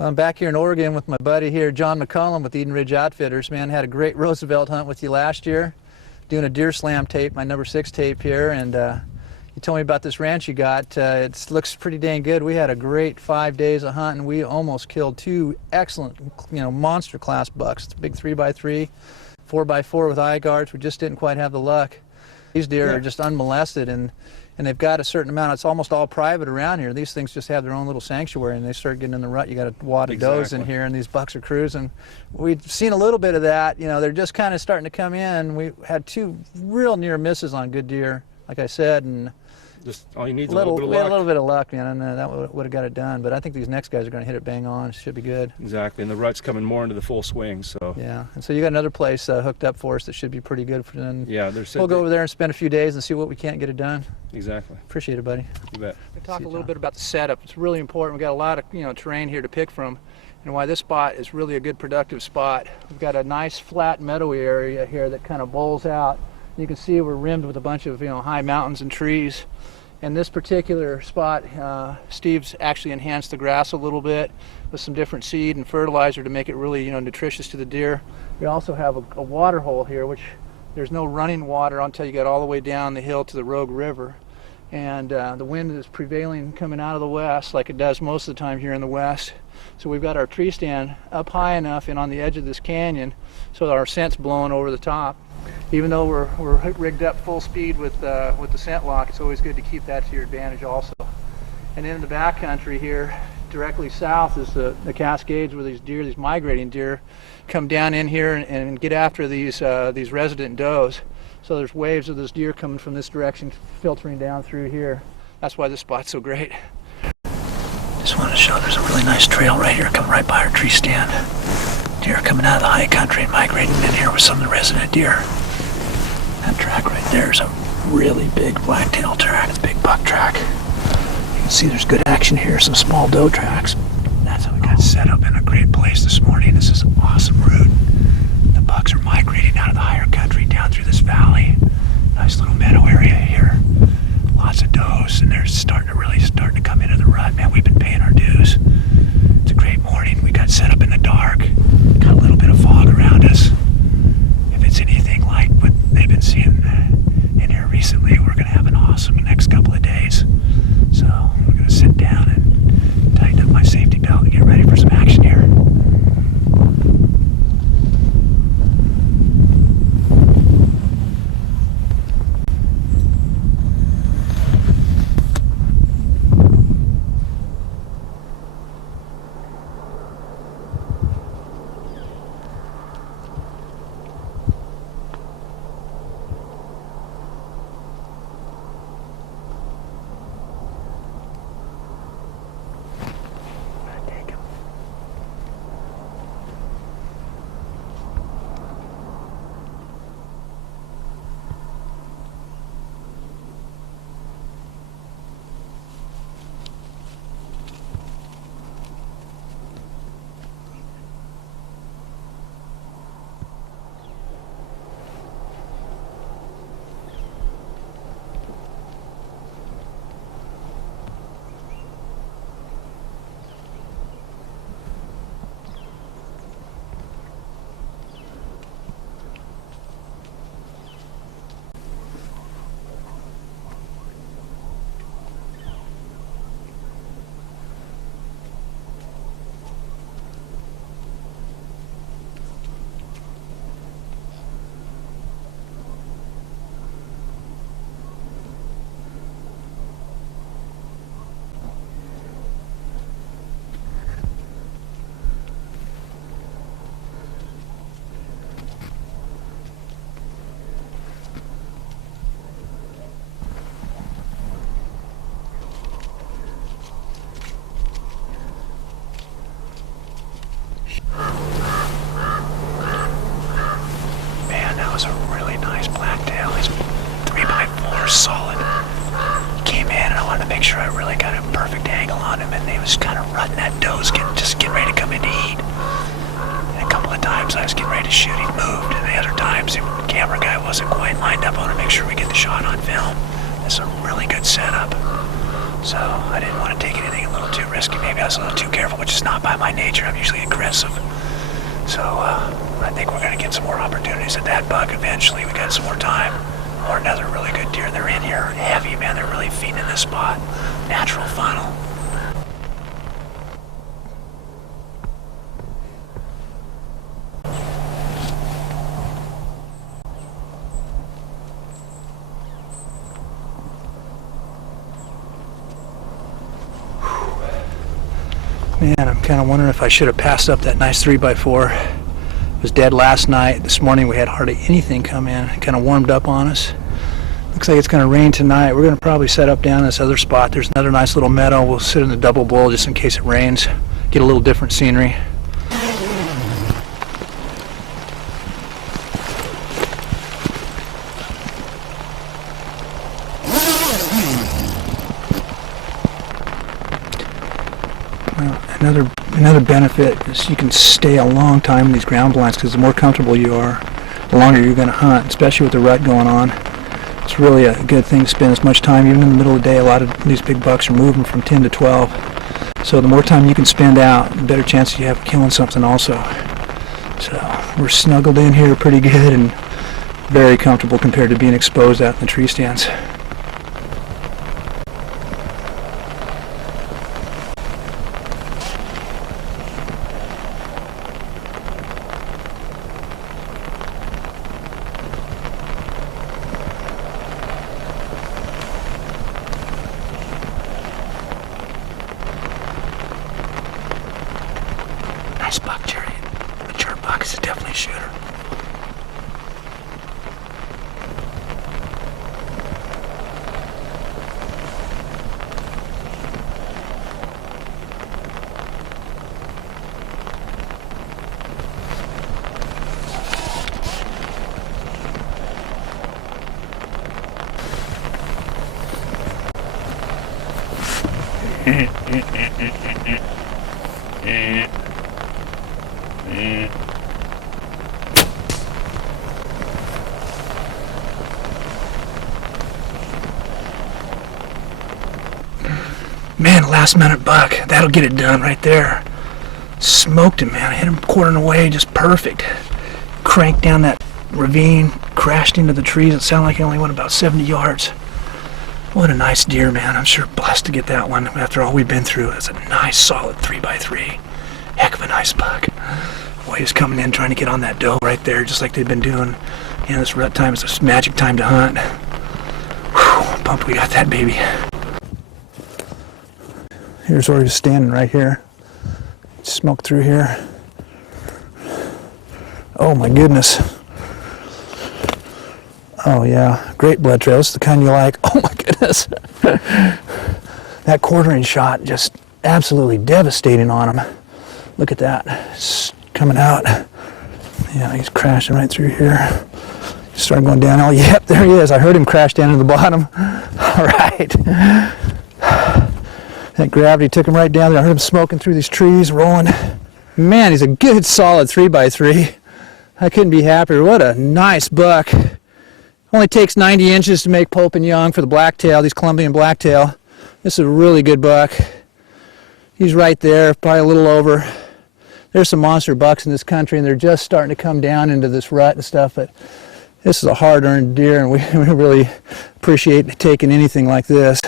Well, I'm back here in Oregon with my buddy here, John McCullum with Eden Ridge Outfitters. Man, had a great Roosevelt hunt with you last year, doing a deer slam tape, my number 6 tape here, and you told me about this ranch you got. It looks pretty dang good. We had a great 5 days of hunting. We almost killed 2 excellent, monster class bucks. It's a big 3x3, 4x4 with eye guards. We just didn't quite have the luck. These deer are just unmolested, and they've got a certain amount. It's almost all private around here. These things just have their own little sanctuary, and they start getting in the rut. You got a wad of does in here, and these bucks are cruising. We've seen a little bit of that. They're just kind of starting to come in. We had 2 real near misses on good deer, like I said, and just all you need is a little bit of luck. We had a little bit of luck, man, and that would have got it done. But I think these next guys are going to hit it bang on. It should be good. Exactly, and the rut's coming more into the full swing. So yeah, and so you got another place hooked up for us that should be pretty good for them. Yeah, we'll go over there and spend a few days and see what we can't get it done. Exactly. Appreciate it, buddy. You bet. We talk a little bit about the setup. It's really important. We've got a lot of terrain here to pick from, and why this spot is really a good productive spot. We've got a nice flat meadowy area here that kind of bowls out. You can see we're rimmed with a bunch of high mountains and trees. In this particular spot, Steve's actually enhanced the grass a little bit with some different seed and fertilizer to make it really nutritious to the deer. We also have a water hole here, which there's no running water until you get all the way down the hill to the Rogue River. And the wind is prevailing coming out of the west, like it does most of the time here in the west. So we've got our tree stand up high enough and on the edge of this canyon so that our scent's blowing over the top. Even though we're rigged up full speed with the scent lock, it's always good to keep that to your advantage also. And in the back country here, directly south is the Cascades, where these migrating deer come down in here and get after these resident does. So there's waves of those deer coming from this direction, filtering down through here. That's why this spot's so great. Just wanted to show there's a really nice trail right here coming right by our tree stand. Deer coming out of the high country and migrating in here with some of the resident deer. That track right there is a really big blacktail track. It's a big buck track. You can see there's good action here, some small doe tracks. That's how we got set up in a great place this morning. This is an awesome route. The bucks are migrating out of the higher country down through this valley. Nice little meadow area here. Lots of does, and they're starting to come into the rut. Man, we've been paying our dues. It's a great morning. We got set up in the dark. Got a little bit of fog around us. If it's anything like what they've been seeing in here recently, we're going to have an awesome next couple of days. So we're going to sit down and tighten up my safety belt and get ready for some action here. Was a really nice blacktail. He's 3x4 solid. He came in and I wanted to make sure I really got a perfect angle on him, and he was kind of rutting that does, just getting ready to come in to eat. And a couple of times I was getting ready to shoot, he moved, and the other times the camera guy wasn't quite lined up. I want to make sure we get the shot on film. It's a really good setup. So I didn't want to take anything a little too risky. Maybe I was a little too careful, which is not by my nature. I'm usually aggressive. So I think we're going to get some more opportunities at that buck eventually. We got some more time. Or another really good deer. They're in here heavy, man. They're really feeding in this spot. Natural funnel. Man, I'm kind of wondering if I should have passed up that nice 3x4. It was dead last night. This morning we had hardly anything come in. It kind of warmed up on us. Looks like it's going to rain tonight. We're going to probably set up down this other spot. There's another nice little meadow. We'll sit in the double bowl just in case it rains. Get a little different scenery. Another benefit is you can stay a long time in these ground blinds because the more comfortable you are, the longer you're going to hunt, especially with the rut going on. It's really a good thing to spend as much time, even in the middle of the day. A lot of these big bucks are moving from 10 to 12. So the more time you can spend out, the better chance you have of killing something also. So we're snuggled in here pretty good and very comfortable compared to being exposed out in the tree stands. Nice buck, Jerry. Mature buck is definitely a shooter. Man, last minute buck. That'll get it done right there. Smoked him, man. I hit him quartering away, just perfect. Cranked down that ravine, crashed into the trees. It sounded like he only went about 70 yards. What a nice deer, man. I'm sure blessed to get that one after all we've been through. It's a nice, solid 3x3. Heck of a nice buck. Boy, he's coming in trying to get on that doe right there, just like they've been doing. You know, this rut time is a magic time to hunt. Whew, I'm pumped we got that baby. Here's where he's standing right here. Smoke through here. Oh my goodness. Oh yeah, great blood trail. This is the kind you like. Oh my goodness. That quartering shot just absolutely devastating on him. Look at that. It's coming out. Yeah, he's crashing right through here. He started going down. Oh, yep, there he is. I heard him crash down to the bottom. All right. That gravity took him right down there. I heard him smoking through these trees, rolling. Man, he's a good, solid 3x3. I couldn't be happier. What a nice buck. Only takes 90 inches to make Pope and Young for the blacktail, these Colombian blacktail. This is a really good buck. He's right there, probably a little over. There's some monster bucks in this country, and they're just starting to come down into this rut and stuff, but this is a hard-earned deer, and we really appreciate taking anything like this.